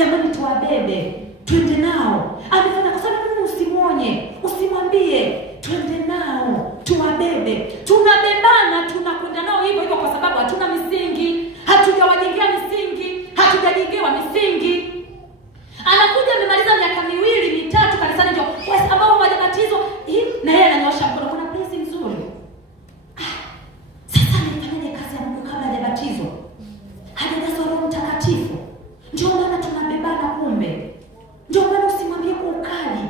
Jamani, tuwabebe, twende nao. Amefanya kwa sababu Mungu, usimwonye, usimwambie, twende nao, tuwabebe. Tunabebana, tunakwenda nao hivyo hivyo, kwa sababu hatuna misingi, hatujawajengea misingi, hatujajengewa misingi. Anakuja amemaliza miaka 2 mitatu kanisani, ndio wasi ambao hawajabatizwa, na yeye ananyosha mkono. Kuna place nzuri. Sasa anafanyaje kazi ya Mungu kabla hajabatizwa? Hajajazwa Roho Mtakatifu. Ndio maana tunabebana kumbe. Ndio maana usimwambie kwa ukali.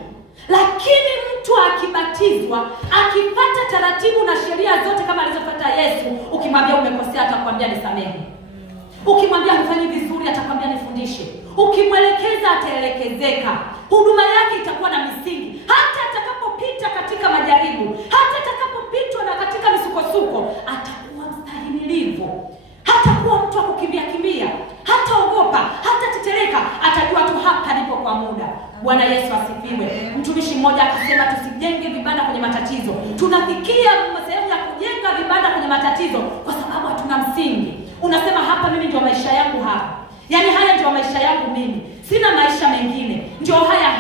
Lakini mtu akibatizwa, akipata taratibu na sheria zote kama alizofuata Yesu, ukimwambia umekosea atakwambia nisamehe. Ukimwambia hufanyi vizuri atakwambia nifundishe. Ukimwelekeza ataelekezeka. Huduma yake itakuwa na misingi. Hata atakapopita katika majaribu, hata atakapopitwa na katika misukosuko, atakuwa mstahimilivu. Hatakuwa mtu wa kukimbia kimbia, hataogopa, hatatetereka, atajua tu hapa nipo kwa muda. Bwana Yesu asifiwe. Mtumishi mmoja akasema tusijenge vibanda kwenye matatizo. Tunafikia sehemu ya kujenga vibanda kwenye matatizo kwa sababu hatuna msingi. Unasema hapa mimi ndio maisha yangu hapa. Yaani haya ndio maisha yangu mimi. Sina maisha mengine. Ndio haya.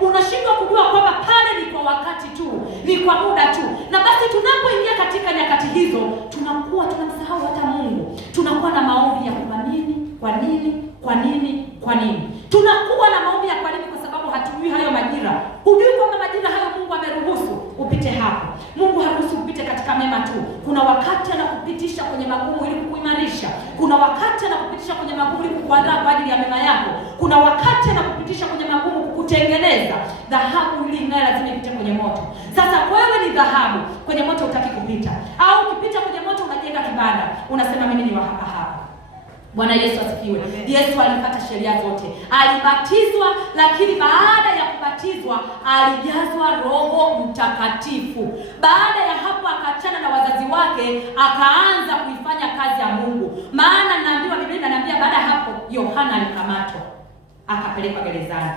Unashindwa kujua kwamba pale ni kwa wakati tu, ni kwa muda tu. Na basi tunapoingia katika nyakati hizo, tunakuwa tunamsahau hata Mungu. Tunakuwa na maombi ya kwa nini? Tunakuwa na maombi ya kwa nini kwa sababu hatujui hayo majira. Hujui kwamba majira hayo Mungu ameruhusu upite hapo. Mungu haruhusu upite katika mema tu. Kuna wakati anakupitisha kwenye magumu ili kukuimarisha. Kuna wakati anakupitisha kwenye magumu ili kukuandaa kwa ajili ya mema yako. Kuna wakati anakupitisha kwenye magumu kukutengeneza. Dhahabu ili ing'ae lazima ipite kwenye moto. Sasa wewe ni dhahabu, kwenye moto hutaki kupita. Au ukipita kwenye moto unajenga kibanda. Unasema mimi ni wa hapa. Bwana Yesu asifiwe. Yesu alipata sheria zote. Alibatizwa, lakini baada ya kubatizwa alijazwa Roho Mtakatifu. Baada ya hapo akaachana na wazazi wake, akaanza kuifanya kazi ya Mungu. Maana naambiwa, Biblia inaniambia baada ya hapo Yohana alikamatwa, akapelekwa gerezani.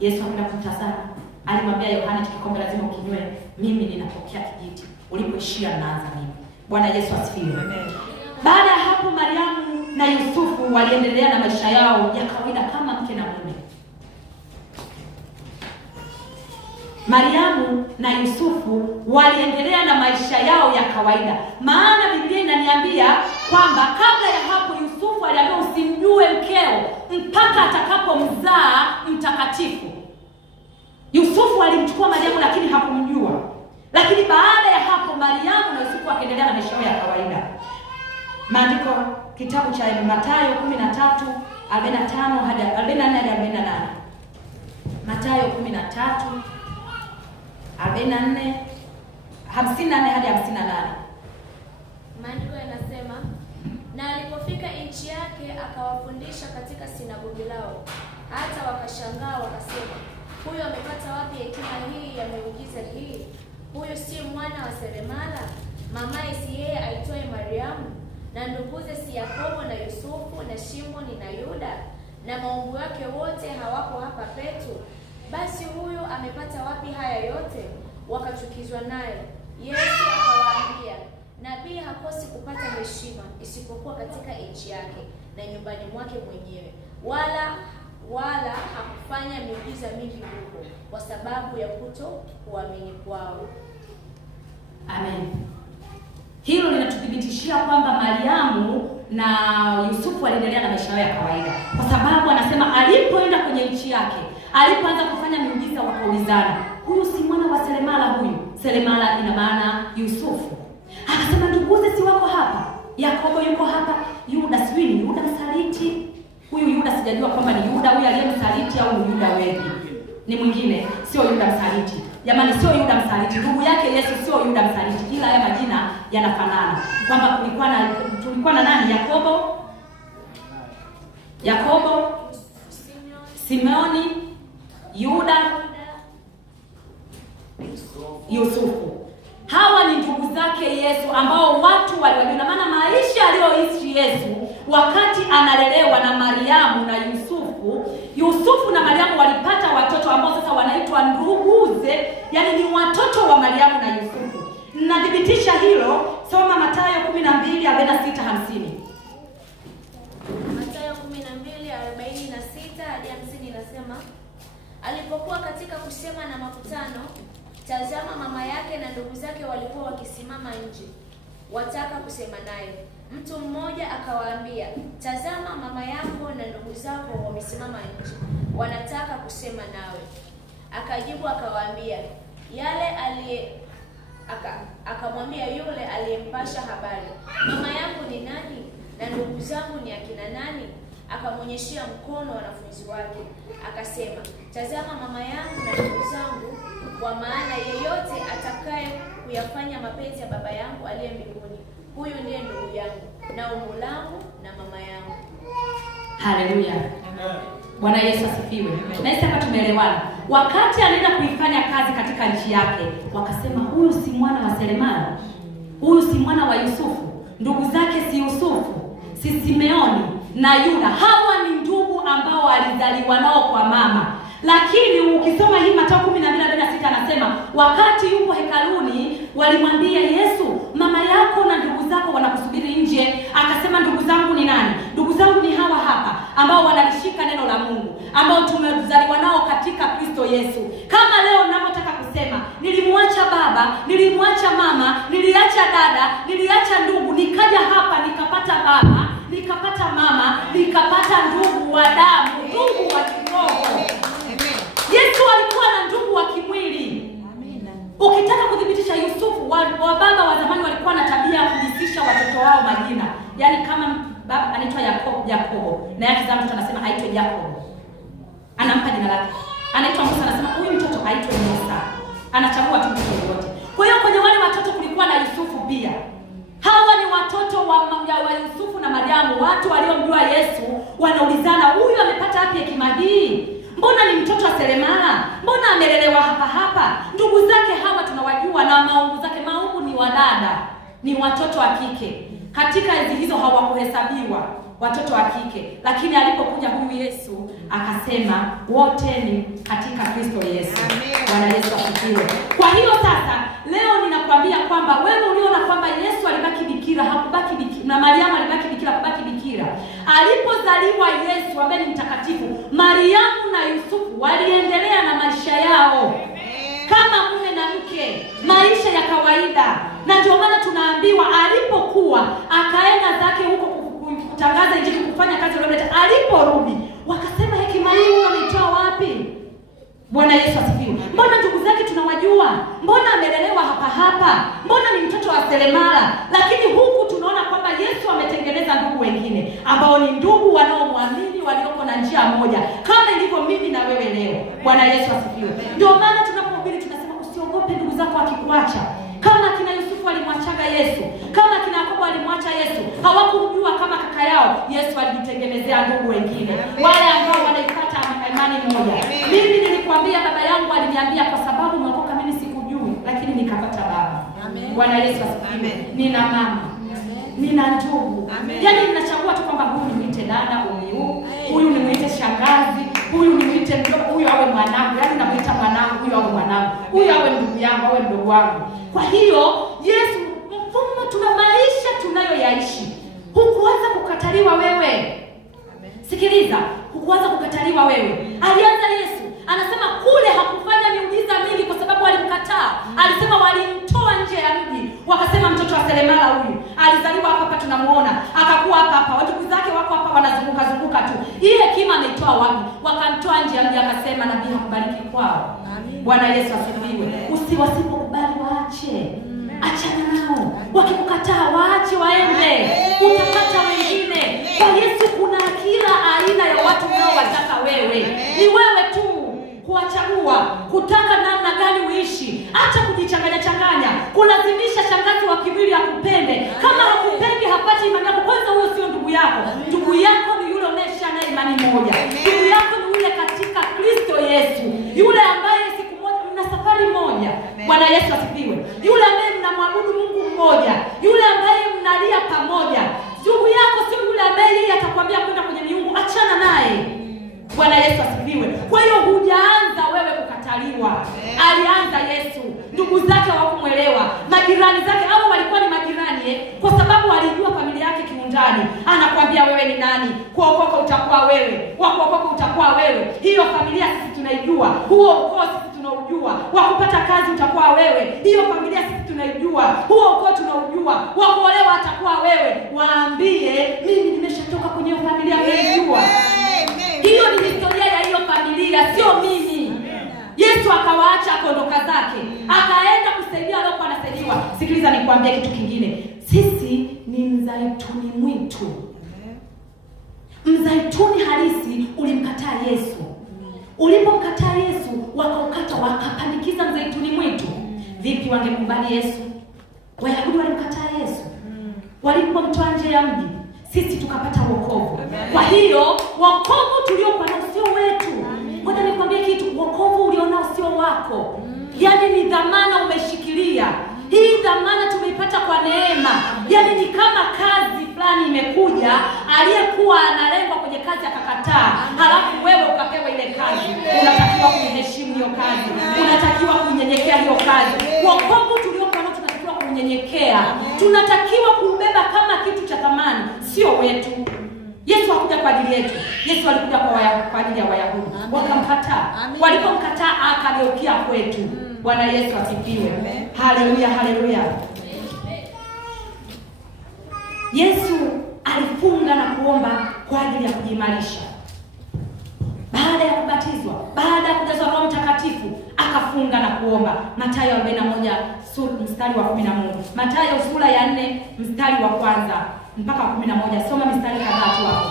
Yesu akaenda kumtazama. Alimwambia Yohana, kikombe lazima ukinywe, mimi ninapokea kijiti. Ulipoishia naanza mimi. Bwana Yesu asifiwe. Baada ya hapo Mariamu na Yusufu waliendelea na maisha yao ya kawaida kama mke na mume. Mariamu na Yusufu waliendelea na maisha yao ya kawaida. Maana Biblia inaniambia kwamba kabla ya hapo Yusufu aliambiwa usimjue mkeo mpaka atakapomzaa mtakatifu. Yusufu alimchukua Mariamu lakini hakumjua. Lakini baada ya hapo Mariamu na Yusufu wakaendelea na maisha yao ya kawaida. Maandiko kitabu cha Mathayo 13:45 hadi 44. Mathayo 13:44 54 hadi 58. Maandiko yanasema, na alipofika nchi yake akawafundisha katika sinagogi lao, hata wakashangaa wakasema, huyu amepata wapi hekima hii ya miujiza hii? Huyu si mwana wa seremala? Mamaye si yeye aitwaye Mariamu? Na nduguze si Yakobo na Yusufu na Shimoni na Yuda? Na maumbu yake wote hawako hapa petu? Basi huyu amepata wapi haya yote? Wakachukizwa naye. Yesu akawaambia, nabii hakosi kupata heshima isipokuwa katika nchi yake na nyumbani mwake mwenyewe. Wala hakufanya miujiza mingi huko kwa sababu ya kutokuamini kwao. Amen. Hilo linatuthibitishia kwamba Mariamu na Yusufu waliendelea na maisha yao ya kawaida. Kwa sababu anasema alipoenda kwenye nchi yake, alipoanza kufanya miujiza wakaulizana, huyu si mwana wa seremala huyu? Seremala ina maana Yusufu. Akasema nduguze si wako hapa? Yakobo yuko hapa, Yuda sijui ni Yuda msaliti. Huyu Yuda sijajua kwamba ni Yuda huyu aliyemsaliti au ni Yuda wepi. Ni mwingine, sio Yuda msaliti. Jamani, sio Yuda msaliti. Ndugu yake Yesu sio Yuda msaliti. Ila haya majina yanafanana. Kwamba tulikuwa na nani? Yakobo, Simeoni, Yuda, Yusufu. Hawa ni ndugu zake Yesu ambao watu waliwajua. Na maana maisha aliyoishi Yesu wakati analelewa na Mariamu na Yusufu na Mariamu walipata watoto ambao sasa wanaitwa nduguze, yani ni watoto wa Mariamu na Yusufu. Nadhibitisha hilo, soma Mathayo 12:46-50. Mathayo 12:46 hadi 50. inasema, alipokuwa katika kusema na makutano, tazama, mama yake na ndugu zake walikuwa wakisimama nje, wataka kusema naye. Mtu mmoja akawaambia, tazama, mama yako na ndugu zako wamesimama nje, wanataka kusema nawe. Akajibu akawaambia akamwambia yule aliyempasha habari, mama yangu ni nani na ndugu zangu ni akina nani? Akamwonyeshia mkono wanafunzi wake, akasema, tazama, mama yangu na ndugu zangu, kwa maana yeyote atakaye kuyafanya mapenzi ya Baba yangu aliye mbinguni, huyu ndiye ndugu yangu na umbu langu na mama yangu. Haleluya. Bwana Yesu asifiwe. Na sasa tumeelewana. Wakati anaenda kuifanya kazi katika nchi yake, wakasema huyu si mwana wa Selemala, huyu si mwana wa Yusufu, ndugu zake si Yusufu, si Simeoni na Yuda. Hawa ni ndugu ambao alizaliwa nao kwa mama. Lakini ukisoma hii Mathayo 12:46 anasema, wakati yupo hekaluni walimwambia Yesu, mama yako na ndugu zako wanakusubiri nje. Akasema, ndugu zangu ni nani? Ndugu zangu ni hawa hapa ambao wanalishika neno la Mungu, ambao tumezaliwa nao katika Kristo Yesu. Kama leo ninapotaka kusema, nilimwacha baba, nilimwacha mama, niliacha dada, niliacha ndugu, nikaja hapa nikapata baba, nikapata mama, nikapata ndugu wa damu, ndugu wa kiroho. Yesu alikuwa na ndugu wa kimwili. Amina. Ukitaka kudhibitisha Yusufu, wa baba wa zamani walikuwa na tabia ya kujisisha watoto wao majina. Yaani kama baba anaitwa Yakobo, na yake za mtoto anasema aitwe Yakobo, anampa jina lake. Anaitwa Musa, anasema huyu mtoto aitwe Musa. Anachagua tu mtoto yote. Kwa hiyo kwenye wale watoto kulikuwa na Yusufu pia. Hawa ni watoto wa Yusufu na Mariamu. Watu waliomjua Yesu wanaulizana, huyu amepata wapi hekima hii? Mbona ni mtoto wa Selemala? Mbona amelelewa hapa? Ndugu zake hawa tunawajua, na maungu zake. Maungu ni wadada, ni watoto wa kike. Katika enzi hizo hawakuhesabiwa watoto wa kike, lakini alipokuja huyu Yesu akasema wote ni katika Kristo Yesu. Bwana Yesu asifiwe. Kwa hiyo sasa leo ninakwambia kwamba wewe uliona kwamba Yesu alibaki bikira, hakubaki bikira, na Mariamu alibaki bikira, hakubaki bikira. Alipozaliwa Yesu ambaye ni mtakatifu, Mariamu na Yusufu waliendelea na maisha yao kama mume na mke, maisha ya kawaida. Na ndio maana tunaambiwa alipokuwa akaenda zake huko kutangaza injili, kufanya kazi aliyoleta, aliporudi wakasema, hekima hii unaitoa wapi? Bwana Yesu asifiwe. Mbona ndugu zake tunawajua? Mbona amelelewa hapa? Mbona ni mtoto wa Selemala? Lakini huku tunaona kwamba Yesu ametengeneza ndugu wengine ambao ni ndugu wanaomwamini, walioko na njia moja, kama ilivyo mimi na wewe leo. Bwana Yesu asifiwe. Ndio maana tunapohubiri tunasema usiogope ndugu zako akikuacha. Kama kina Yusufu alimwachaga Yesu, kama kina Yakobo alimwacha Yesu, hawakumjua kama kaka yao. Yesu alijitengenezea ndugu wengine, wale ambao wanaipata imani moja. Mimi nilikwambia baba yangu aliniambia, kwa sababu mwakoka mimi sikujui, lakini nikapata baba. Bwana Yesu asifiwe. Nina mama, nina ndugu. Yaani ninachagua tu kwamba huyu nimuite dada, huyu nimuite shangazi, huyu nimuite mdogo, huyu awe mwanangu. Yaani namuita mwanangu, huyu awe mwanangu, huyu awe ndugu yangu, awe mdogo wangu. Kwa hiyo Yesu, mfumo tuna maisha tunayoyaishi, hukuanza kukataliwa wewe. Sikiliza, hukuanza kukataliwa wewe. Alianza Yesu, anasema kule hakufanya miujiza mingi kwa sababu walimkataa. Alisema walimtoa nje ya mji, wakasema mtoto wa Selemala huyu. Alizaliwa hapa tunamuona, akakuwa hapa. Watu zake wako hapa wanazunguka tu. Hii hekima ameitoa wapi? Wakamtoa nje ya mji, akasema nabii hakubariki kwao. Bwana Yesu asifiwe. Wasipokubali waache. Achana nao. Wakikukataa waache waende. Utapata wengine. Kwa Yesu kuna kila aina ya watu unaowataka wewe. Ni wewe tu kuwachagua, kutaka namna gani uishi. Acha kujichanganya, kulazimisha shangazi wa kibili akupende. Kama hakupendi, hapati imani yako, kwanza huyo sio ndugu yako. Ndugu yako ni yule unayeisha naye imani moja. Ndugu yako ni yule katika Kristo Yesu. Yule ambaye siku moja mna safari moja. Bwana Yesu asifiwe. Yule ambaye mnamwabudu Mungu mmoja. Yule ambaye mnalia pamoja. Ndugu yako sio yule ambaye yeye atakwambia kwenda kwenye miungu, achana naye. Bwana Yesu asifiwe. Kwa hiyo hujaanza wewe kukataliwa. Alianza Yesu. Ndugu zake hawakumuelewa. Majirani zake hao walikuwa ni majirani kwa sababu walijua familia yake kiundani. anakwambia wewe ni nani. Kuokoka utakuwa wewe, wakuokoka utakuwa wewe. Hiyo familia sisi tunaijua, huo ukoo sisi tunaujua. Wakupata kazi utakuwa wewe, hiyo familia sisi tunaijua, huo ukoo tunaujua. Wakuolewa atakuwa wewe. Waambie mimi nimeshatoka kwenye hiyo familia, nimejua. Hiyo ni historia ya hiyo familia, sio mimi. Yesu akawaacha akaondoka zake, akaenda kusaidia waliokuwa wanasaidiwa. Sikiliza nikwambie kitu kingine. Sisi ni mzaituni mwitu. Mzaituni halisi ulimkataa Yesu. Ulipomkataa Yesu, wakaukata wakapandikiza mzaituni mwitu. Vipi wangemkubali Yesu? Wayahudi walimkataa Yesu. Walipomtoa nje ya mji, sisi tukapata wokovu. Kwa hiyo wokovu tuliokuwa nao sio wetu. Ngoja nikwambie kitu, wokovu ulionao sio wako. Yaani ni dhamana umeshikilia. Hii dhamana tumeipata kwa neema. Yaani ni kama kazi fulani imekuja, aliyekuwa analengwa kwenye kazi akakataa, halafu wewe ukapewa ile kazi. Unatakiwa kuiheshimu hiyo kazi, unatakiwa kunyenyekea hiyo kazi. Wokovu tuliokuwa nao tunatakiwa kunyenyekea, tunatakiwa kuubeba kama kitu cha thamani, sio wetu. Yesu hakuja kwa ajili yetu. Yesu alikuja kwa ajili ya Wayahudi. Wakamkataa. Walipomkataa akageukia kwetu. Bwana Yesu asifiwe. Haleluya, haleluya. Yesu alifunga na kuomba kwa ajili ya kujimarisha. Baada ya kubatizwa, baada ya kujazwa Roho Mtakatifu, akafunga na kuomba. Mathayo 41 mstari wa 11. Mathayo sura ya 4 mstari wa kwanza mpaka 11. Soma mstari kadhaa tu hapo.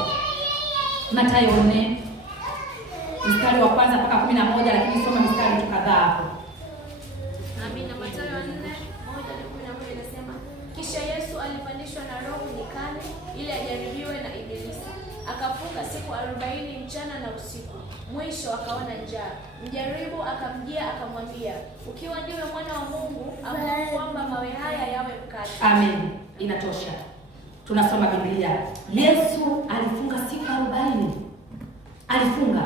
Mathayo 4 mstari wa kwanza mpaka 11, lakini soma mstari tu kadhaa hapo. Amina. Mathayo 4:1-11 inasema, kisha Yesu alipandishwa na Roho nyikani ili ajaribiwe na Ibilisi. Akafunga siku 40 mchana na usiku. Mwisho akaona njaa. Mjaribu akamjia akamwambia, ukiwa ndiwe mwana wa Mungu, amua kwamba mawe haya yawe mkate. Amen. Inatosha. Tunasoma Biblia. Yesu alifunga siku 40. Alifunga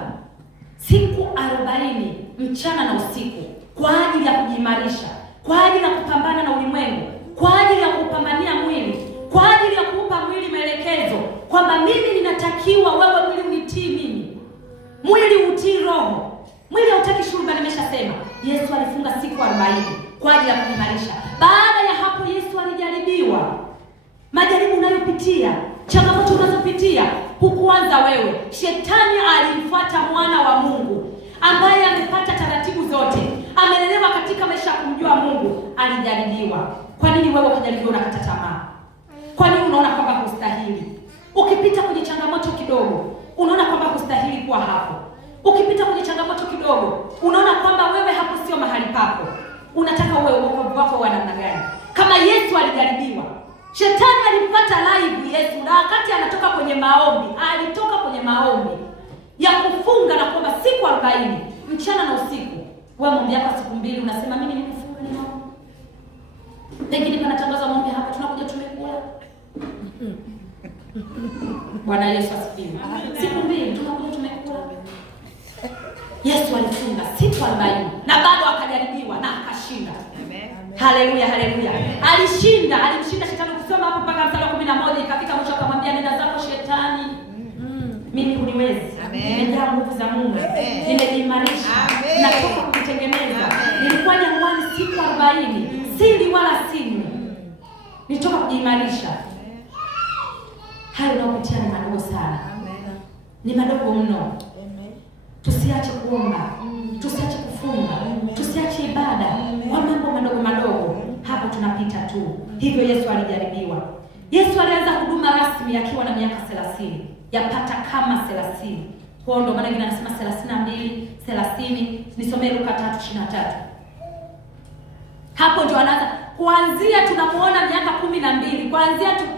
siku 40 mchana na usiku kwa ajili ya kujimarisha, kwa ajili ya kupambana na ulimwengu, kwa ajili ya kupambania mwili, kwa ajili ya kuupa mwili maelekezo kwamba mimi ninatakiwa wewe mwili unitii mimi. Mwili utii roho. Mwili hautaki shuruba, nimeshasema. Yesu alifunga siku 40 kwa ajili ya kujimarisha. Baada ya hapo Yesu alijaribiwa. Majaribu unayopitia, changamoto unazopitia, hukuanza wewe. Shetani alimfuata mwana wa Mungu ambaye amepata taratibu zote, amelelewa katika maisha ya kumjua Mungu. Alijaribiwa. Kwa nini wewe ukijaribiwa unakata tamaa? Kwa nini unaona kwamba hustahili? Ukipita kwenye changamoto kidogo, unaona kwamba hustahili kuwa hapo. Ukipita kwenye changamoto kidogo, unaona kwamba wewe hapo sio mahali pako. Unataka wewe wokovu wako wa namna gani? Kama Yesu alijaribiwa, Shetani alimpata live Yesu, na wakati anatoka kwenye maombi, alitoka kwenye maombi ya kufunga na kuomba siku 40 mchana na usiku. Wewe maombi yako siku 2 unasema mimi nikufunga ni maombi. Pengine panatangaza maombi hapa tunakuja tumekula. Bwana Yesu asifiwe. Siku 2 tunakuja tumekula. Yesu alifunga siku 40 na bado akajaribiwa na akashinda. Amen. Haleluya, haleluya. Alishinda, alimshinda Shetani. Kusoma hapo mpaka mstari wa 11 ikafika mwisho akamwambia nenda zako Shetani. Mimi huniwezi. Nimejaa nguvu za Mungu. Nimejimarisha. Natoka kujitengeneza. Nilikuwa jangwani siku 40. Sili wala sinywi. Nitoka kujimarisha. Hayo unayopitia ni madogo sana. Ni madogo mno. Tusiache kuomba, tusiache kufunga, tusiache ibada kwa mambo madogo madogo. Hapo tunapita tu. Hivyo Yesu alijaribiwa. Yesu alianza huduma rasmi akiwa na miaka 30. Yapata kama 30. Kwa ndo maana wengine anasema 32, 30. Nisomee Luka 3:23. Hapo ndio anaanza. Kuanzia tunamuona miaka 12.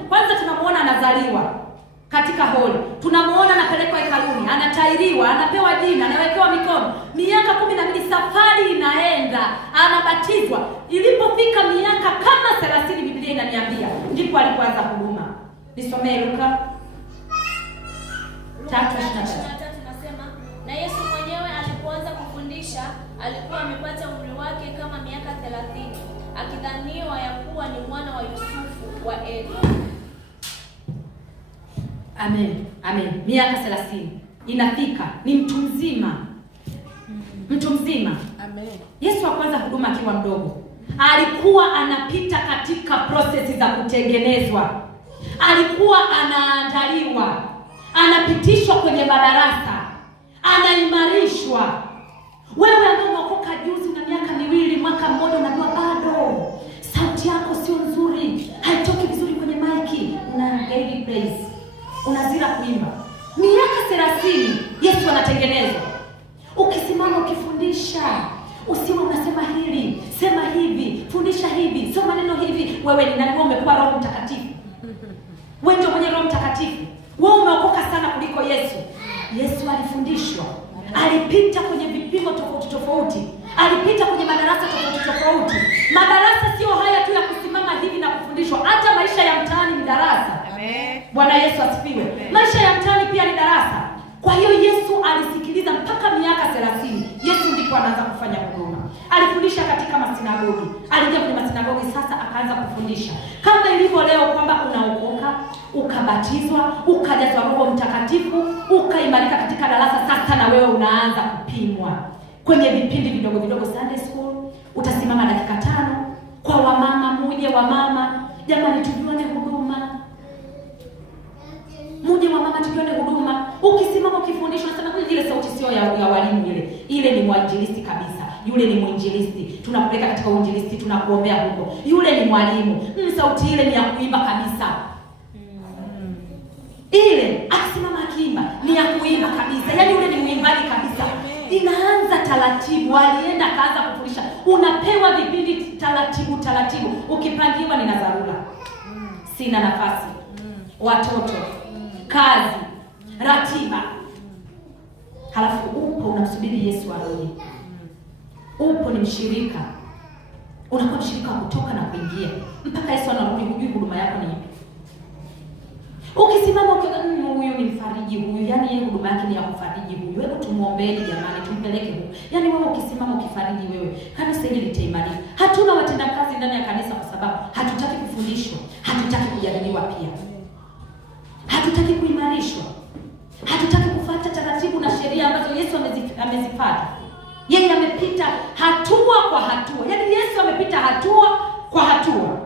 Kwanza tunamuona anazaliwa katika holi. Tunamuona anapelekwa hekaluni, anatairiwa, anapewa jina, anawekewa mikono. Miaka 12 safari inaenda, anabatizwa. Ilipofika miaka kama 30 Biblia inaniambia ndipo alipoanza huduma. Nisomee Luka 3:23. Nasema, na Yesu mwenyewe alipoanza kufundisha alikuwa amepata umri wake kama miaka 30, akidhaniwa ya kuwa ni mwana wa Yusufu wa Eli. Amen. Amen. Miaka 30 inafika, ni mtu mzima. Mtu mzima. Amen. Yesu akaanza huduma akiwa mdogo. Alikuwa anapita katika prosesi za kutengenezwa. Alikuwa anaandaliwa, anapitishwa kwenye madarasa, anaimarishwa. Wewe ambaye umeokoka juzi na miaka miwili, mwaka mmoja, unajua bado sauti yako sio nzuri, haitoki vizuri kwenye maiki, una daily praise, unazira kuimba. Miaka 30 Yesu anatengenezwa. Ukisimama ukifundisha, usiwe unasema hili, sema hivi, fundisha hivi, soma neno hivi. Wewe ni nani? Wewe umekuwa Roho Mtakatifu. Wewe ndio mwenye Roho Mtakatifu. Wewe umeokoka sana kuliko Yesu. Yesu alifundishwa, alipita kwenye vipimo tofauti tofauti, alipita kwenye madarasa tofauti tofauti. Madarasa sio haya tu ya kusimama hivi na kufundishwa, hata maisha ya mtaani ni darasa. Amen. Bwana Yesu asifiwe. Maisha ya mtaani pia ni darasa. Kwa hiyo Yesu alisikiliza mpaka miaka 30. Yesu ndipo anaanza kufanya huduma. Alifundisha katika masinagogi. Aliingia kwenye masinagogi sasa akaanza kufundisha. Kama ilivyo leo kwamba unaokoka, ukabatizwa, ukajazwa Roho Mtakatifu, ukaimarika katika darasa, sasa na wewe unaanza kupimwa. Kwenye vipindi vidogo vidogo Sunday school, utasimama dakika 5 kwa wamama, muje wamama, jamani tujuane huduma. Muje wamama tujuane huduma. Ukisimama ukifundishwa unasema ile sauti sio ya walimu ile. Ile ni mwinjilisti kabisa. Yule ni mwinjilisti. Tunakupeleka katika uinjilisti, tunakuombea huko. Yule ni mwalimu. Sauti ile ni ya kuimba kabisa. Ile akisimama akiimba ni ya kuimba kabisa. Yaani yule ni mwimbaji kabisa. Inaanza taratibu. Alienda kaanza kufundisha. Unapewa vipindi taratibu taratibu. Ukipangiwa nina dharura, sina nafasi, watoto, kazi, ratiba, halafu upo unamsubiri Yesu arudi. Upo ni mshirika, unakuwa mshirika wa kutoka na kuingia mpaka Yesu anarudi. Hujui huduma yako ni ipi. Ukisimama ukiona huyu ni mfariji huyu, yani yeye huduma yake ni ya kufariji huyu, hebu tumuombeeni jamani, tumpeleke huko. Yani wewe ukisimama ukifariji wewe, kanisa hili litaimarika. Hatuna watendakazi ndani ya kanisa kwa sababu hatutaki kufundishwa, hatutaki kujadiliwa pia. Hatutaki kuimarishwa. Hatutaki kufuata taratibu na sheria ambazo Yesu amezifuata. Yeye amepita hatua kwa hatua. Yaani Yesu amepita hatua kwa hatua.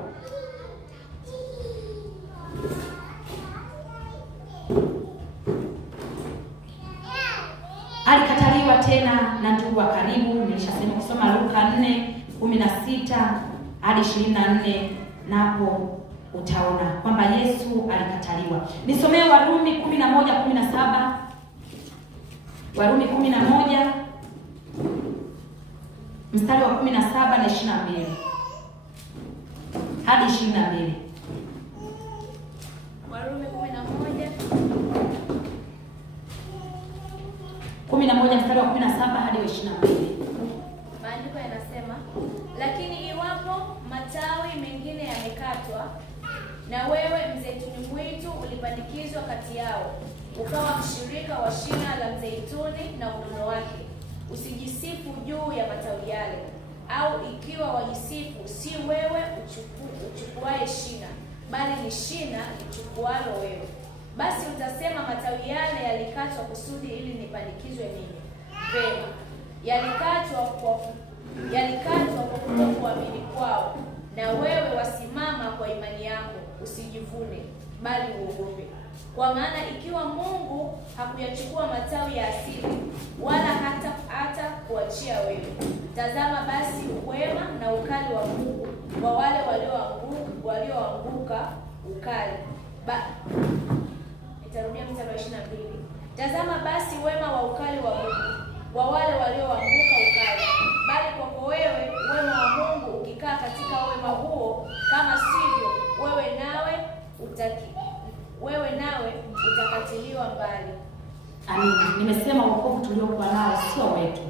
Alikataliwa tena na ndugu wa karibu. Nilishasema kusoma Luka 4:16 hadi 24, napo utaona kwamba Yesu alikataliwa. Nisomee Warumi 11:17. Warumi 11 mstari wa 17 na 22 hadi 22. Warumi 11 mstari wa 17 hadi 22. Maandiko yanasema, lakini iwapo matawi mengine yamekatwa, na wewe mzeituni mwitu ulipandikizwa kati yao, ukawa mshirika wa shina la mzeituni na unono wake, usijisifu juu ya matawi yale. Au ikiwa wajisifu, si wewe uchukuaye shina, bali ni shina lichukualo wewe. Basi utasema, matawi yale yalikatwa kusudi ili nipandikizwe mimi. Vema, yalikatwa kwa kutokuamini kwao. Na wewe wasimama kwa imani yako, usijivune, bali uogope. Kwa maana ikiwa Mungu hakuyachukua matawi ya asili, wala hata kuachia wewe, tazama basi wema na ukali wa Mungu kwa wale walioanguka ukali. Nitarudia mstari wa 22. Tazama basi wema wa ukali wa Mungu kwa wale walioanguka ukali. Bali kwako wewe wema wa Mungu ukikaa katika wema huo, kama sivyo wewe nawe utakatiliwa mbali. Amin. Nimesema wokovu tuliokuwa nao sio wetu.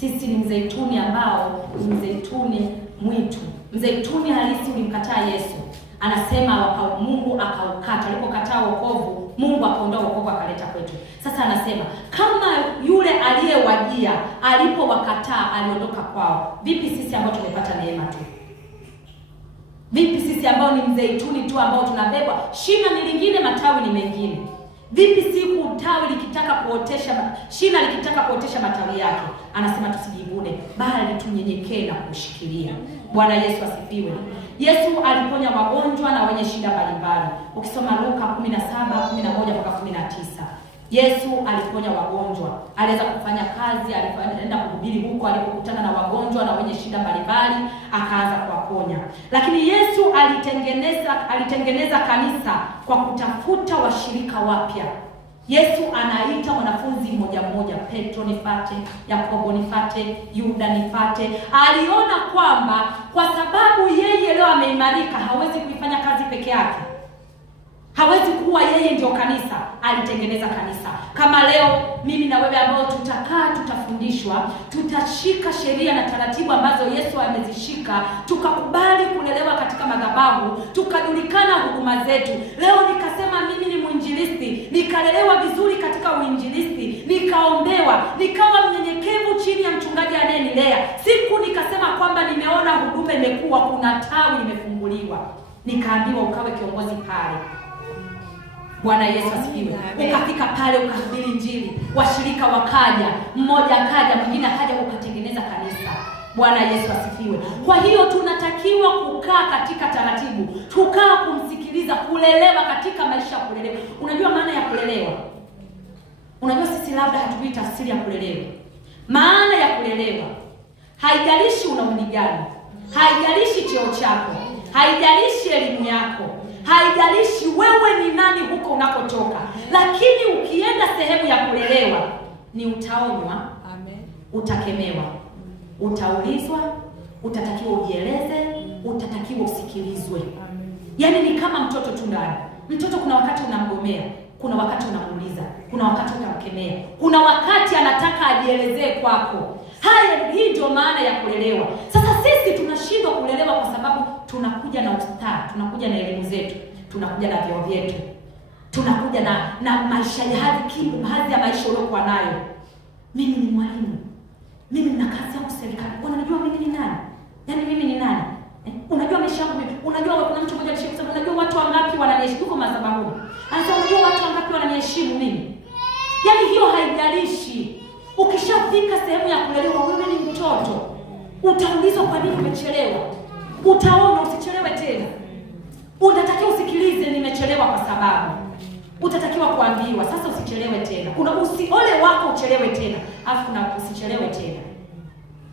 Sisi ni mzeituni ambao ni mzeituni mwitu. Mzeituni halisi ulimkataa Yesu. Anasema Mungu akaukata. Alipokataa wokovu, Mungu akaondoa wokovu akaleta kwetu. Sasa anasema kama yule aliyewajia alipowakataa aliondoka kwao, vipi sisi ambao tumepata neema tu? Vipi sisi ambao ni mzeituni tu ambao tunabebwa? Shina ni lingine, matawi ni mengine. Vipi siku tawi likitaka kuotesha, shina likitaka kuotesha matawi yake? Anasema tusijivune, bali tunyenyekee na kushikilia. Bwana Yesu asifiwe. Yesu aliponya wagonjwa na wenye shida mbalimbali. Ukisoma Luka 17:11 mpaka 19. Yesu aliponya wagonjwa, aliweza kufanya kazi, alienda kuhubiri huko alipokutana na wagonjwa na wenye shida mbalimbali, akaanza kuwaponya. Lakini Yesu alitengeneza kanisa kwa kutafuta washirika wapya. Yesu anaita wanafunzi mmoja mmoja, Petro nifuate, Yakobo nifuate, Yuda nifuate. Aliona kwamba kwa sababu yeye leo ameimarika, hawezi kuifanya kazi peke yake. Hawezi kuwa yeye ndio kanisa. Alitengeneza kanisa. Kama leo mimi na wewe ambao tutafundishwa, tutashika sheria na taratibu ambazo Yesu amezishika, tukakubali kulelewa katika madhabahu, tukajulikana huduma zetu. Leo nikasema mimi ni mwinjilisti, nikalelewa vizuri katika uinjilisti, nikaombewa, nikawa mnyenyekevu chini ya mchungaji anayenilea. Siku nikasema kwamba nimeona huduma imekuwa, kuna tawi limefunguliwa, nikaambiwa ukawe kiongozi pale. Bwana Yesu asifiwe. Ukafika pale ukahubiri Injili, washirika wakaja, mmoja akaja, mwingine akaja, ukatengeneza kanisa. Bwana Yesu asifiwe. Kwa hiyo tunatakiwa kukaa katika taratibu, tukaa kumsikiliza, kulelewa katika maisha ya kulelewa. Unajua maana ya kulelewa? Unajua sisi labda hatujui tafsiri ya kulelewa. Maana ya kulelewa, haijalishi una umri gani, haijalishi cheo chako, haijalishi elimu yako, haijalishi wewe ni nani huko unakotoka, lakini ukienda sehemu ya kulelewa ni utaonywa, utakemewa, utaulizwa, utatakiwa ujieleze, utatakiwa usikilizwe. Yaani ni kama mtoto tu ndani. Mtoto kuna wakati unamgomea, kuna wakati unamuuliza, kuna wakati unamkemea, kuna wakati anataka ajielezee kwako. Hii ndio maana ya kulelewa. Sasa sisi tunashindwa kulelewa kwa sababu tunakuja na ustaa, tunakuja na elimu zetu, tunakuja na vyeo vyetu, tunakuja na maisha ya hadhi ya maisha uliokuwa nayo. Mimi ni mwalimu, mimi nina kazi yangu serikali. Unajua mimi ni nani? Yaani mimi ni nani? Unajua maisha yangu vipi? Unajua kuna mtu mmoja alisema, unajua watu wangapi wananiheshimu kwa madhabahu? Anasema unajua watu wangapi wananiheshimu mimi? Yaani hiyo haijalishi. Ukishafika sehemu ya kulelewa, wewe ni mtoto, utaulizwa kwa nini umechelewa. Utaona usichelewe tena. Unatakiwa usikilize, nimechelewa kwa sababu. Utatakiwa kuambiwa sasa usichelewe tena. Ole wako uchelewe tena, afu na usichelewe tena.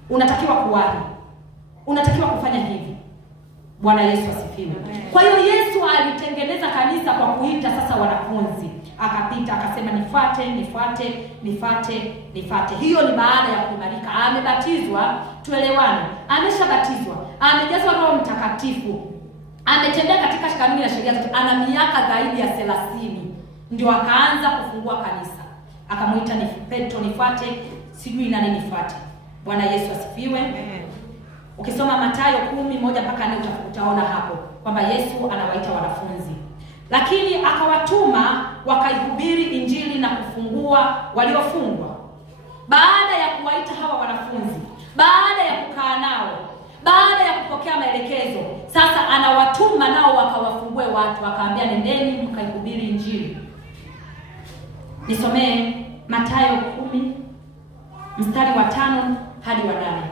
Unatakiwa kuwahi. Unatakiwa kufanya hivi. Bwana Yesu asifiwe. Kwa hiyo Yesu alitengeneza kanisa kwa kuita sasa wanafunzi. Akapita akasema nifuate, nifuate, nifuate, nifuate. Hiyo ni baada ya kuimarika. Amebatizwa, tuelewane. Ameshabatizwa, amejazwa Roho Mtakatifu, ametembea katika kanuni na sheria zote, ana miaka zaidi ya 30. Ndio akaanza kufungua kanisa. Akamuita ni Petro nifuate, sijui nani nifuate. Bwana Yesu asifiwe. Ukisoma Mathayo 10:1 mpaka 4 utaona hapo kwamba Yesu anawaita wanafunzi. Lakini akawatuma wakaihubiri Injili na kufungua waliofungwa. Baada ya kuwaita hawa wanafunzi, baada ya kukaa nao, baada ya kupokea maelekezo, sasa anawatuma nao wakawafungue watu, akaambia nendeni mkaihubiri Injili. Nisomee Mathayo 10 mstari wa 5 hadi wa 8.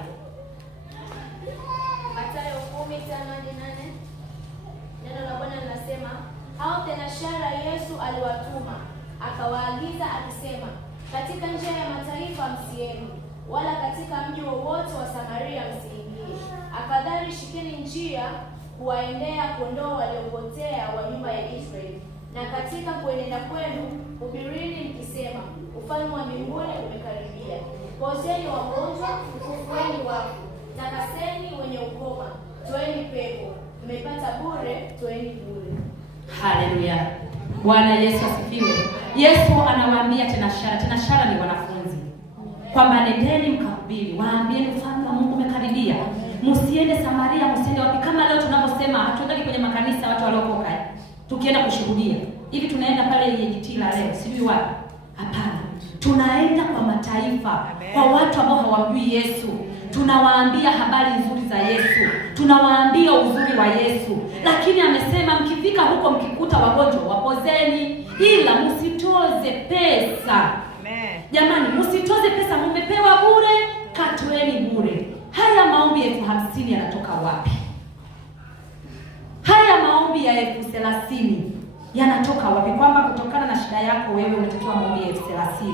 Mathayo 10:5-8. Neno la Bwana linasema, hao thenashara Yesu aliwatuma, akawaagiza akisema, katika njia ya mataifa msiende, wala katika mji wowote wa Samaria msiingie. Afadhali shikeni njia kuwaendea kondoo waliopotea wa nyumba ya Israeli. Na katika kuenenda kwenu hubirini mkisema, ufalme wa mbinguni umekaribia. Pozeni wagonjwa, fufueni wafu, takaseni wenye ukoma, toeni pepo. Mmepata bure, toeni bure. Haleluya. Bwana Yesu asifiwe. Yesu anawaambia tenashara ni wanafunzi, kwamba nendeni mkahubiri, waambieni ufalme wa Mungu umekaribia. Msiende Samaria, msiende wapi. Kama leo tunavyosema hatuendi kwenye makanisa watu waliokoka, tukienda kushuhudia. Hivi tunaenda pale EGT la leo, sijui wapi? Hapana. Tunaenda kwa mataifa, kwa watu ambao hawamjui Yesu. Tunawaambia habari nzuri za Yesu, tunawaambia uzuri wa Yesu. Lakini amesema mkifika huko mkikuta wagonjwa wapozeni, ila msitoze pesa. Jamani, msitoze pesa, mmepewa bure, katoeni bure. Haya maombi ya 50,000 yanatoka wapi? Haya maombi ya 30,000 yanatoka wapi? Kwamba kutokana na shida yako wewe unatakiwa maombi ya 30,000.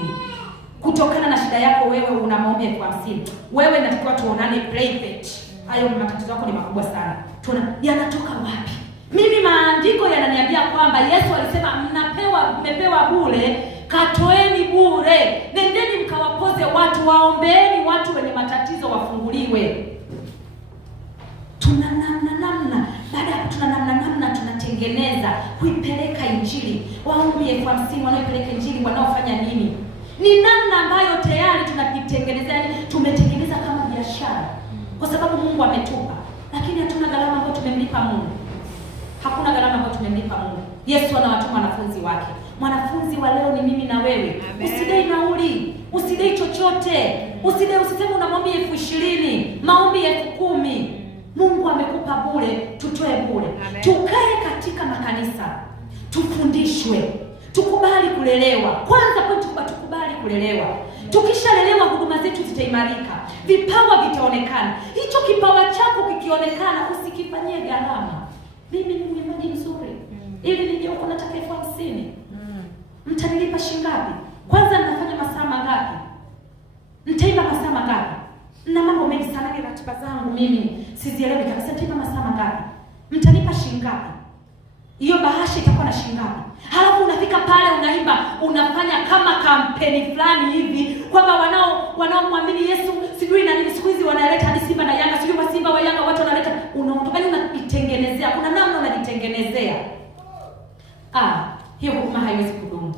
Kutokana na shida yako wewe una maombi ya 50,000. Wewe natakiwa tuonane private. Hayo matatizo yako ni makubwa sana. Yanatoka wapi? Mimi maandiko yananiambia kwamba Yesu alisema mmepewa bure, katoeni bure. Nendeni mkawapoze watu, waombeeni watu wenye matatizo wafunguliwe. Tuna namna baada ya tunatengeneza kuipeleka injili. Waombi 50,000 wanaopeleka injili wanaofanya nini? Ni namna ambayo tayari tunajitengeneza, yani tumetengeneza kama biashara, kwa sababu Mungu ametupa, lakini hatuna gharama ambayo tumemlipa Mungu. Hakuna gharama ambayo tumemlipa Mungu. Yesu anawatuma wanafunzi wake. Mwanafunzi wa leo ni mimi na wewe. Usidai nauli, usidai chochote, usiseme una maombi 20,000, maombi 10,000. Mungu amekupa bure, tutoe bure. Tukae katika makanisa, tufundishwe, tukubali kulelewa. Kwanza kwetu tukubali kulelewa. Tukishalelewa huduma zetu zitaimarika, vipawa vitaonekana. Hicho kipawa chako kikionekana, usikifanyie gharama. Mimi ni mwimbaji mzuri, ili nije huko nataka 50,000. Mtanilipa shingapi? Kwanza ninafanya masaa mangapi? Nitaimba masaa mangapi? Na mambo mengi sana, ni ratiba zangu mimi sizielewi kabisa. Nitaimba masaa mangapi? Mtanipa shingapi? Hiyo bahasha itakuwa na shingapi? Halafu unafika pale unaimba, unafanya kama kampeni fulani hivi kwamba wanaomwamini Yesu sijui na nini, siku hizi wanaleta hadi Simba na Yanga, sijui Simba wa Yanga watu wanaleta, unaondoka unajitengenezea. Kuna namna unajitengenezea. Hiyo huduma haiwezi kudumu.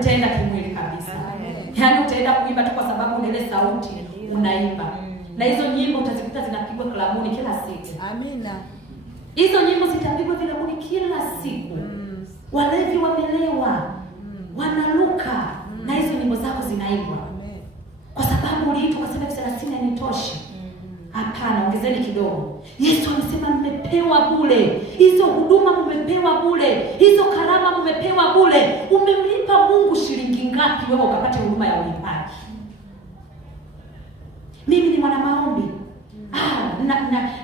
Utaenda kimwili kabisa. Yaani utaenda kuimba tu kwa sababu ile sauti unaimba. Na hizo nyimbo utazikuta zinapigwa klabuni kila siku. Amina. Hizo nyimbo zitapigwa vilabuni kila siku. Walevi wamelewa, wanaluka, na hizo nyimbo zako zinaimbwa. Kwa sababu uliitwa kwa sababu 30 hainitoshi. Hapana, ongezeni kidogo. Yesu amesema mmepewa bure. Hizo huduma mmepewa bure. Hizo karama mmepewa bure. Umemlipa Mungu shilingi ngapi wewe ukapata huduma ya ulipaji? Mimi ni mwana maombi.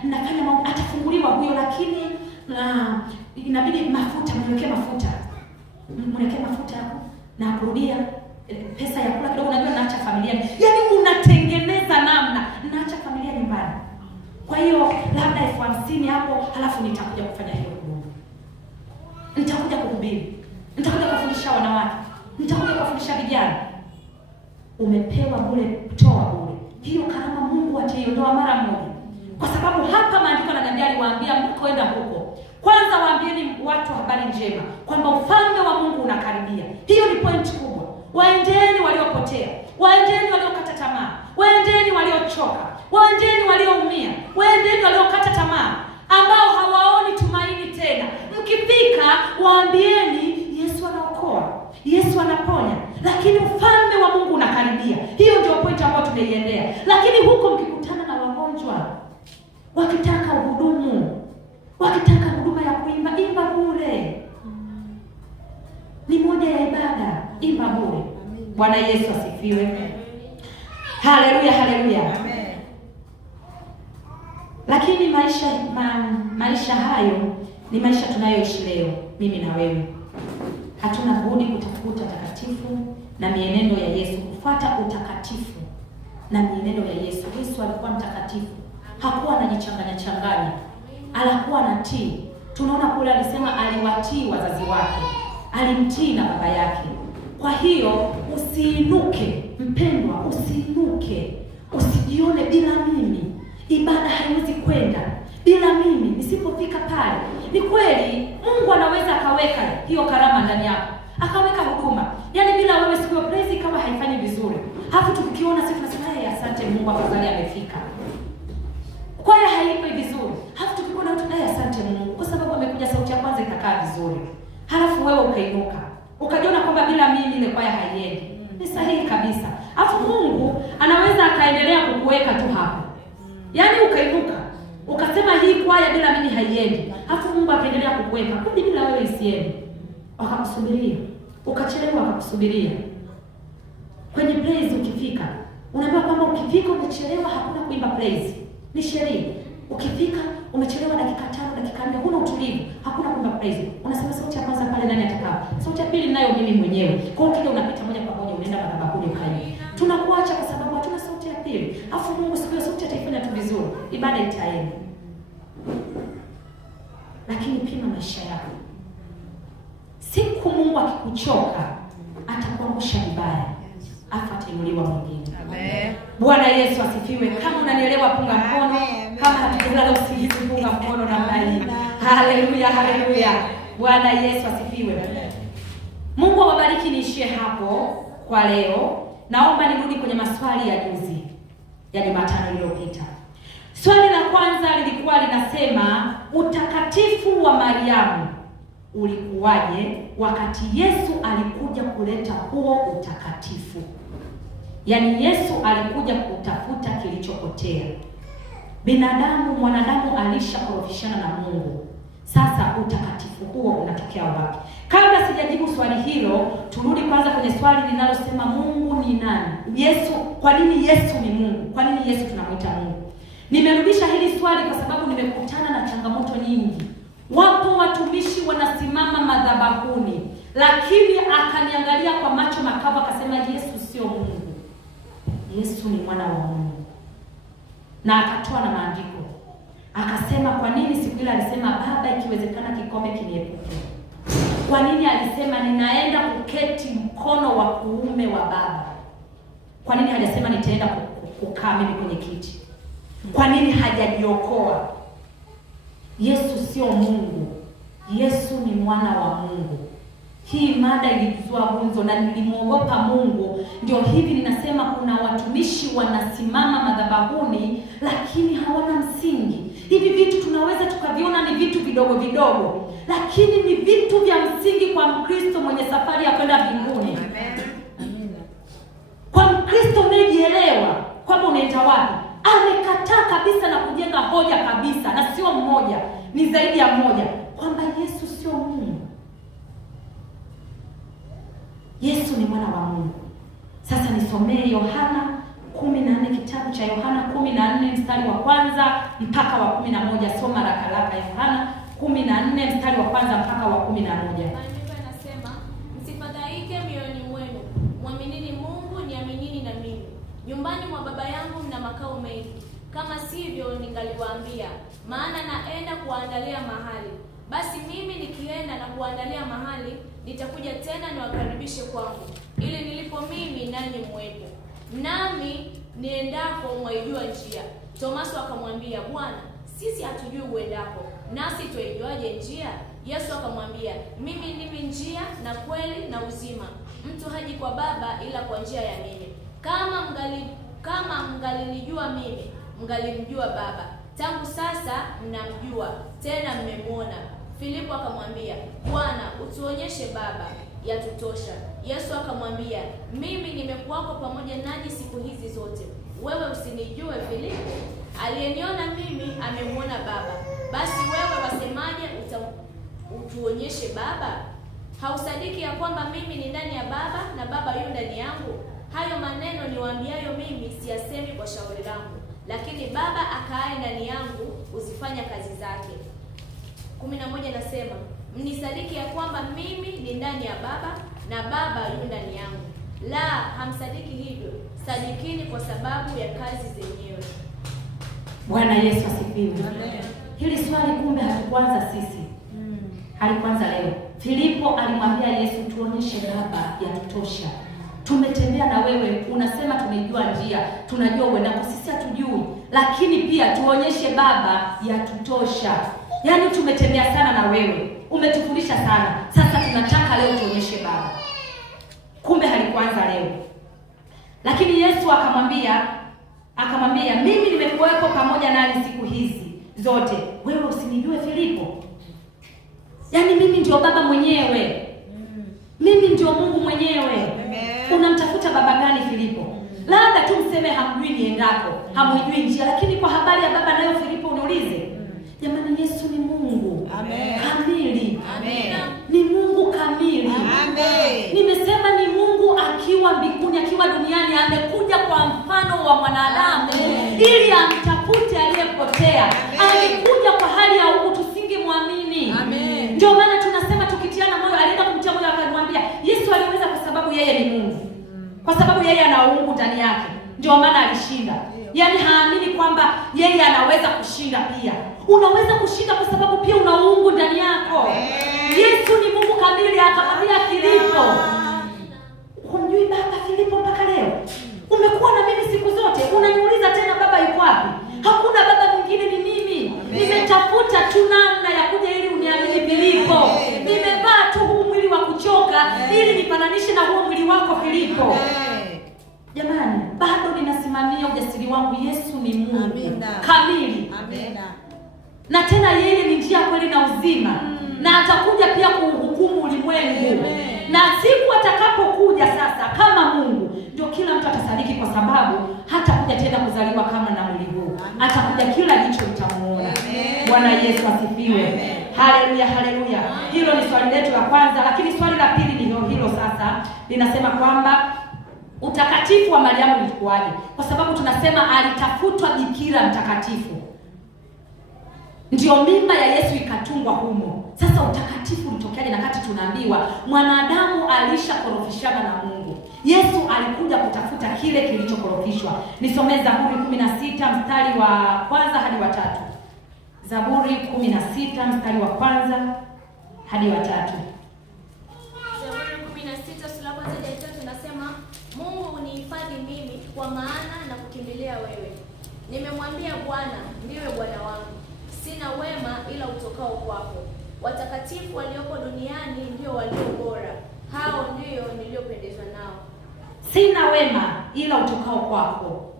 Nafanya maombi, atafunguliwa huyo, lakini inabidi mafuta, mniwekee mafuta. Mniwekee mafuta hapo na kurudia pesa ya kula kidogo, najua naacha familia. Yaani unatengeneza namna, naacha familia nyumbani. Kwa hiyo labda 50,000 hapo, halafu nitakuja kufanya hiyo huduma. Nitakuja kuhubiri. Nitakuja kufundisha wanawake. Nitakuja kufundisha vijana. Umepewa bure, toa bure. Hiyo karama Mungu ataiondoa mara moja. Kwa sababu hapa maandiko yananiambia aliwaambia mkoenda huko, kwanza waambieni watu habari njema kwamba ufalme wa Mungu unakaribia. Hiyo ni point kubwa. Waendeni waliopotea, waendeni waliokata tamaa, waendeni waliochoka, waendeni walioumia, waendeni waliokata tamaa, ambao hawaoni tumaini tena. Mkifika waambieni Yesu anaokoa, Yesu anaponya, lakini ufalme wa Mungu unakaribia. Hiyo ndio point ambayo tumeiendea. Lakini huko mkikutana na wagonjwa wakitaka uhudumu, wakitaka huduma ya kuimba, imba bure. Ni moja ya ibada, imba bure. Bwana Yesu asifiwe. Haleluya, haleluya. Amen. Lakini maisha hayo ni maisha tunayoishi leo, mimi na wewe. Hatuna budi kutafuta utakatifu na mienendo ya Yesu, kufuata utakatifu na mienendo ya Yesu. Yesu alikuwa mtakatifu. Hakuwa anajichanganya. Alikuwa anatii. Tunaona kule alisema aliwatii wazazi wake. Alimtii na baba yake. Kwa hiyo usiinuke, mpendwa, usiinuke. Usijione bila mimi ibada haiwezi kwenda. Bila mimi nisipofika pale. Ni kweli Mungu anaweza akaweka hiyo karama ndani yako, akaweka huduma. Yaani bila wewe siku ya praise kama haifanyi vizuri. Hapo tukiona sisi tunasema asante Mungu afadhali amefika. Kwa hiyo haipo vizuri. Hapo tukiona mtu asante Mungu kwa sababu amekuja, sauti ya kwanza ikakaa vizuri. Halafu wewe ukainuka. Ukajiona kwamba bila mimi ile kwaya haiendi. Ni sahihi kabisa. Alafu Mungu anaweza akaendelea kukuweka tu hapo. Yaani ukainuka, ukasema hii kwaya bila mimi haiendi. Alafu Mungu akaendelea kukuweka. Kumbe bila wewe isiende. Wakakusubiria. Ukachelewa wakakusubiria. Kwenye praise ukifika, unaambiwa kwamba ukifika umechelewa hakuna kuimba praise. Ni sheria. Ukifika umechelewa dakika 5, dakika 4, huna utulivu, hakuna kuimba praise. Unasema sauti ya kwanza pale nani atakaa? Sauti ya pili nayo mimi mwenyewe. Kwa hiyo kile unapita moja kwa moja unaenda madhabahuni ukae. Tunakuacha kwa sababu hatuna sauti ya pili. Afu Mungu siku hiyo sauti ataifanya tu vizuri. Ibada itaenda. Lakini pima maisha yako. Siku Mungu akikuchoka atakuangusha vibaya. Afa atainuliwa mwingine. Amen. Bwana Yesu asifiwe. Kama unanielewa punga mkono. Kama hatujalala usingizi punga mkono namna hii. Haleluya, haleluya. Bwana Yesu asifiwe. Mungu awabariki, niishie hapo kwa leo. Naomba nirudi kwenye maswali ya juzi ya Jumatano iliyopita. Swali la kwanza lilikuwa linasema utakatifu wa Mariamu ulikuwaje wakati Yesu alikuja kuleta huo utakatifu? Yaani Yesu alikuja kutafuta kilichopotea. Mwanadamu alishakorofishana na Mungu. Sasa utakatifu huo unatokea wapi? Kabla sijajibu swali hilo, turudi kwanza kwenye swali linalosema Mungu ni nani? Yesu, kwa nini Yesu ni Mungu? Kwa nini Yesu tunamuita Mungu? Nimerudisha hili swali kwa sababu nimekutana na changamoto nyingi. Wapo watumishi wanasimama madhabahuni, lakini akaniangalia kwa macho makavu akasema Yesu sio Mungu. Yesu ni mwana wa Mungu. Na akatoa na maandiko. Akasema kwa nini siku ile alisema Baba ikiwezekana kikombe kiniepuke? Kwa nini alisema ninaenda kuketi mkono wa kuume wa Baba? Kwa nini hajasema nitaenda kukaa mimi kwenye kiti? Kwa nini hajajiokoa? Yesu sio Mungu. Yesu ni mwana wa Mungu. Hii mada ilizua gumzo na nilimuogopa Mungu. Ndio hivi ninasema kuna watumishi wanasimama madhabahuni lakini hawana msingi. Hivi vitu tunaweza tukaviona ni vitu vidogo vidogo, lakini ni vitu vya msingi kwa Mkristo mwenye safari ya kwenda mbinguni. Amen. Kwa Mkristo unayejielewa kwamba unaenda wapi, amekataa kabisa na kujenga hoja kabisa, na sio mmoja, ni zaidi ya mmoja, kwamba Yesu sio Mungu. Yesu ni mwana wa Mungu. Sasa nisomee Yohana 14, kitabu cha Yohana 14 mstari wa kwanza mpaka wa 11. Soma haraka Yohana 14 mstari wa kwanza mpaka wa 11. Maandiko yanasema, msifadhaike mioyoni mwenu, mwaminini Mungu, niaminini na mimi. Nyumbani mwa Baba yangu mna makao mengi, kama sivyo ningaliwaambia, maana naenda kuandalia mahali. Basi mimi nikienda na kuandalia mahali, nitakuja tena niwakaribishe kwangu, ili nilipo mimi nanyi mwepo. Nami niendako mwaijua njia. Tomaso akamwambia, Bwana, sisi hatujui uendako, nasi twaijuaje njia? Yesu akamwambia, mimi ndimi njia na kweli na uzima. Mtu haji kwa Baba ila kwa njia ya mimi. Kama mngalinijua mimi, mngalimjua Baba. Tangu sasa mnamjua, tena mmemwona. Filipo akamwambia, Bwana, utuonyeshe Baba, yatutosha. Yesu akamwambia, mimi nimekuwako pamoja nanyi siku hizi zote, wewe usinijue Filipo? Aliyeniona mimi amemwona Baba. Basi wewe wasemaje, utuonyeshe Baba? Hausadiki ya kwamba mimi ni ndani ya Baba na Baba yu ndani yangu? Hayo maneno niwaambiayo mimi siyasemi kwa shauri langu, lakini Baba akaaye ndani yangu uzifanya kazi zake. 11 nasema, mnisadiki ya kwamba mimi ni ndani ya Baba na Baba yu ndani yangu. La, hamsadiki hivyo, sadikini kwa sababu ya kazi zenyewe. Bwana Yesu asifiwe. Amen. Hili swali kumbe halikuanza sisi. Halikuanza leo. Filipo alimwambia Yesu, tuonyeshe Baba, yatutosha. Tumetembea na wewe, unasema tumejua njia, tunajua uendako, sisi hatujui, lakini pia tuonyeshe Baba, yatutosha. Yaani tumetembea sana na wewe, umetufundisha sana, sasa tunataka leo tuonyeshe Baba. Kumbe halikuanza leo. Lakini Yesu akamwambia, mimi nimekuwepo pamoja nani siku hizi zote, wewe usinijue Filipo? Yaani mimi ndio Baba mwenyewe. Mimi ndio Mungu mwenyewe. Unamtafuta baba gani Filipo? tu mseme hamjui niendako, hamjui njia, lakini kwa habari ya baba nayo Filipo uniulize. Jamani, Yesu ni Mungu kamili. Ni Mungu kamili. Nimesema ni Mungu akiwa mbinguni, akiwa duniani, amekuja kwa mfano wa mwanadamu ili amtafute aliyepotea. Amekuja kwa hali ya uungu, tusingemwamini. Ndio maana tunasema tukitiana moyo, alienda kumtia moyo akamwambia Yesu aliweza kwa sababu yeye ni Mungu. Kwa sababu yeye ana uungu ndani yake. Ndio maana alishinda. Yaani haamini kwamba yeye anaweza kushinda pia. Unaweza kushinda kwa sababu pia una uungu ndani yako. Yesu ni Mungu kamili. Akamwambia Filipo, "Humjui baba Filipo mpaka leo? Umekuwa na mimi siku zote, unaniuliza tena baba yuko wapi? Hakuna baba mwingine, ni mimi. Nimetafuta tu namna ya kuja ili uniamini Filipo. Nimevaa tu huu mwili wa kuchoka ili nifananishe na huo mwili wako Filipo." Jamani, bado ninasimamia ujasiri wangu. Yesu ni Mungu kamili. Na tena yeye ni njia, kweli na uzima. Na atakuja pia kuhukumu ulimwengu. Na siku atakapokuja sasa kama Mungu, ndio kila mtu atasadiki, kwa sababu hata kuja tena kuzaliwa kama na mwili huu. Atakuja, kila jicho litamuona. Bwana Yesu asifiwe. Haleluya, haleluya. Hilo ni swali letu la kwanza, lakini swali la pili ni hilo sasa. Linasema kwamba utakatifu wa Mariamu ulikuwaje? Kwa sababu tunasema alitafutwa bikira mtakatifu. Ndio mimba ya Yesu ikatungwa humo. Sasa utakatifu ulitokeaje na kati tunaambiwa mwanadamu alishakorofishana na Mungu? Yesu alikuja kutafuta kile kilichokorofishwa. Nisomee Zaburi 16 mstari wa kwanza hadi wa 3. Zaburi 16 mstari wa kwanza hadi wa 3. Zaburi 16 sura ya kwanza hadi 3 inasema, Mungu unihifadhi mimi, kwa maana na kukimbilia wewe. Nimemwambia Bwana, ndiwe Bwana wangu. Sina wema ila utokao kwako. Watakatifu walioko duniani ndio walio bora. Hao ndio niliopendezwa nao. Sina wema ila utokao kwako.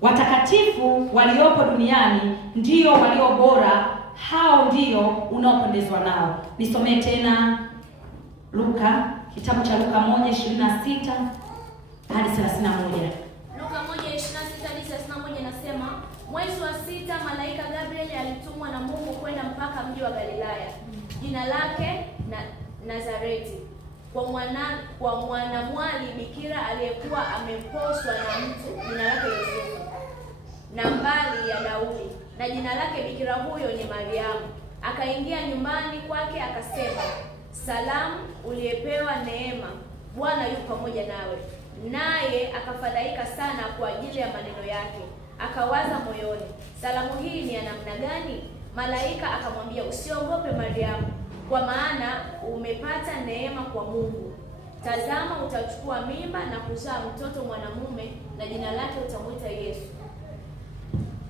Watakatifu waliopo duniani ndio walio bora. Hao ndio unaopendezwa nao. Nisomee tena Luka, kitabu cha Luka 1:26 hadi 31. Luka 1:26 hadi 31 inasema, mwezi wa 6 malaika Gabriel alitumwa na Mungu kwenda mpaka mji wa Galilaya, jina lake Nazareti, kwa mwanamwali bikira aliyekuwa ameposwa na mtu jina lake Yosefu, na mbali ya Daudi, na jina lake bikira huyo ni Mariamu. Akaingia nyumbani kwake akasema, salamu, uliyepewa neema, Bwana yu pamoja nawe. Naye akafadhaika sana kwa ajili ya maneno yake, akawaza moyoni, salamu hii ni ya namna gani? Malaika akamwambia, usiogope Mariamu, kwa maana umepata neema kwa Mungu. Tazama, utachukua mimba na kuzaa mtoto mwanamume, na jina lake utamwita Yesu.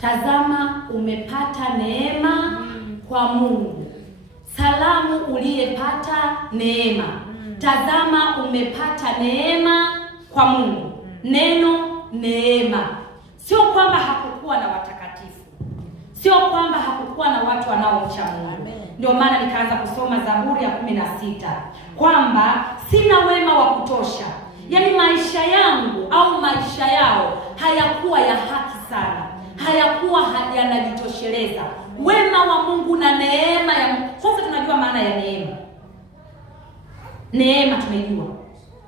Tazama, umepata neema kwa Mungu. Salamu, uliyepata neema. Tazama, umepata neema kwa Mungu. Neno neema, sio kwamba hakukuwa na watakatifu, sio kwamba hakukuwa na watu wanaomcha Mungu. Ndio maana nikaanza kusoma Zaburi ya 16 kwamba sina wema wa kutosha. Yaani maisha yangu au maisha yao hayakuwa ya haki sana, hayakuwa yanajitosheleza. Wema wa Mungu na neema ya Mungu. Sasa tunajua maana ya neema. Neema tumejua.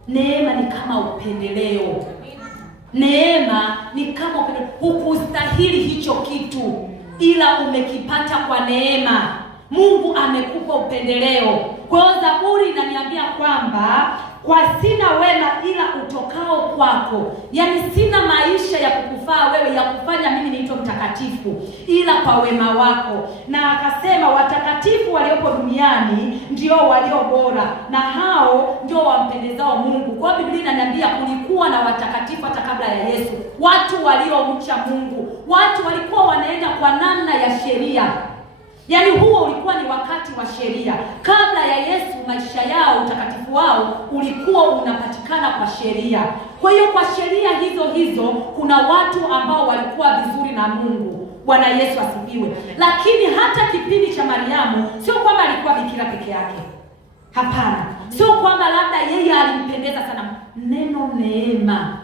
Neema ni kama upendeleo. Neema ni kama upendeleo. Hukustahili hicho kitu, ila umekipata kwa neema. Mungu amekupa upendeleo. Kwa hiyo Zaburi inaniambia kwamba kwa sina wema ila utokao kwako. Yaani sina maisha ya kukufaa wewe, ya kufanya mimi niitwe mtakatifu, ila kwa wema wako. Na akasema watakatifu waliopo duniani ndio walio bora, na hao ndio wampendezao Mungu. Kwa Biblia inaniambia kulikuwa na watakatifu hata kabla ya Yesu, watu waliomcha Mungu, watu walikuwa wanaenda kwa namna ya sheria. Yaani huo ulikuwa ni wakati wa sheria. Kabla ya Yesu maisha yao, utakatifu wao ulikuwa unapatikana kwa sheria. Kwa hiyo kwa sheria hizo kuna watu ambao walikuwa vizuri na Mungu. Bwana Yesu asifiwe. Lakini hata kipindi cha Mariamu sio kwamba alikuwa bikira peke yake. Hapana. Sio kwamba labda yeye alimpendeza sana. Neno neema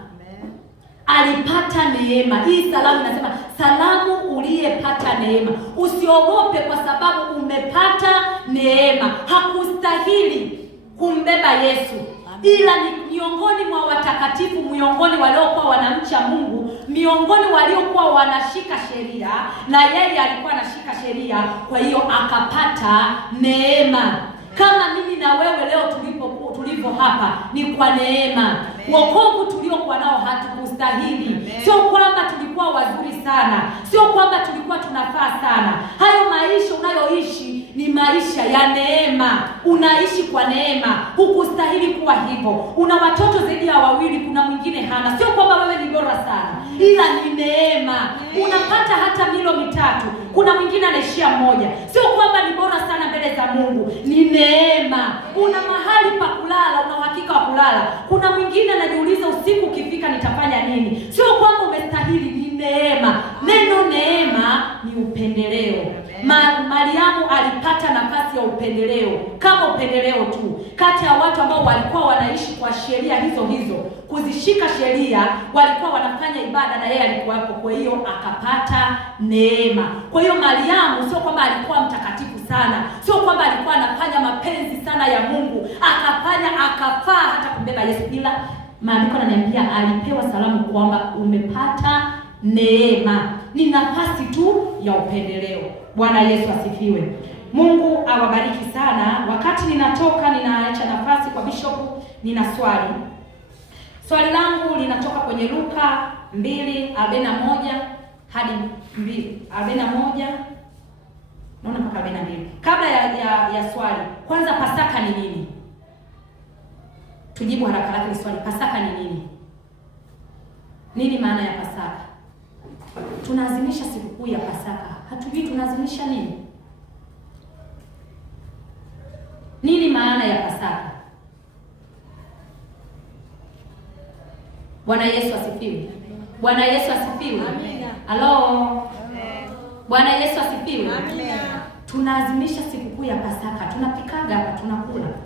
alipata neema. Hii salamu inasema salamu uliyepata neema. Usiogope kwa sababu umepata neema. Hakustahili kumbeba Yesu, ila ni miongoni mwa watakatifu, miongoni waliokuwa wanamcha Mungu, miongoni waliokuwa wanashika sheria, na yeye alikuwa anashika sheria, kwa hiyo akapata neema. Kama mimi na wewe leo tulipo hapa ni kwa neema. Wokovu tuliokuwa nao hatukustahili. Sio kwamba tulikuwa wazuri sana, sio kwamba tulikuwa tunafaa sana. Hayo maisha unayoishi ni maisha ya neema. Unaishi kwa neema. Hukustahili kuwa hivyo. Una watoto zaidi ya wawili, kuna mwingine hana. Sio kwamba wewe ni bora sana, ila ni neema. Unapata hata milo mitatu, kuna mwingine anaishia mmoja. Sio kwamba ni bora sana mbele za Mungu, ni neema. Una mahali pa kulala, una uhakika wa kulala. Kuna mwingine anajiuliza usiku ukifika nitafanya nini. Sio kwamba umestahili, ni neema. Neno neema ni upendeleo. Mariamu alipata nafasi ya upendeleo, kama upendeleo tu, kati ya watu ambao walikuwa wanaishi kwa sheria hizo, kuzishika sheria, walikuwa wanafanya ibada, na yeye alikuwa hapo. Kwa hiyo akapata neema. Kwa hiyo Mariamu sio kwamba alikuwa mtakatifu sana, sio kwamba alikuwa anafanya mapenzi sana ya Mungu akafaa hata kumbeba Yesu, ila maandiko yananiambia alipewa salamu kwamba umepata neema. Ni nafasi tu ya upendeleo. Bwana Yesu asifiwe. Mungu awabariki sana. Wakati ninatoka, ninaacha nafasi kwa bishop, nina swali. Swali langu linatoka kwenye Luka 2:41 hadi 2:41. Naona mpaka 42. Kabla ya swali, kwanza Pasaka ni nini? Tujibu haraka haraka swali. Pasaka ni nini? Nini maana ya Pasaka? Tunaazimisha sikukuu ya Pasaka. Hatujui tunaazimisha nini? Nini maana ya Pasaka? Bwana Yesu asifiwe. Bwana Yesu asifiwe. Amina. Halo. Bwana Yesu asifiwe. Amina. Tunaazimisha sikukuu ya Pasaka. Tunapikaga hapa, tunakula.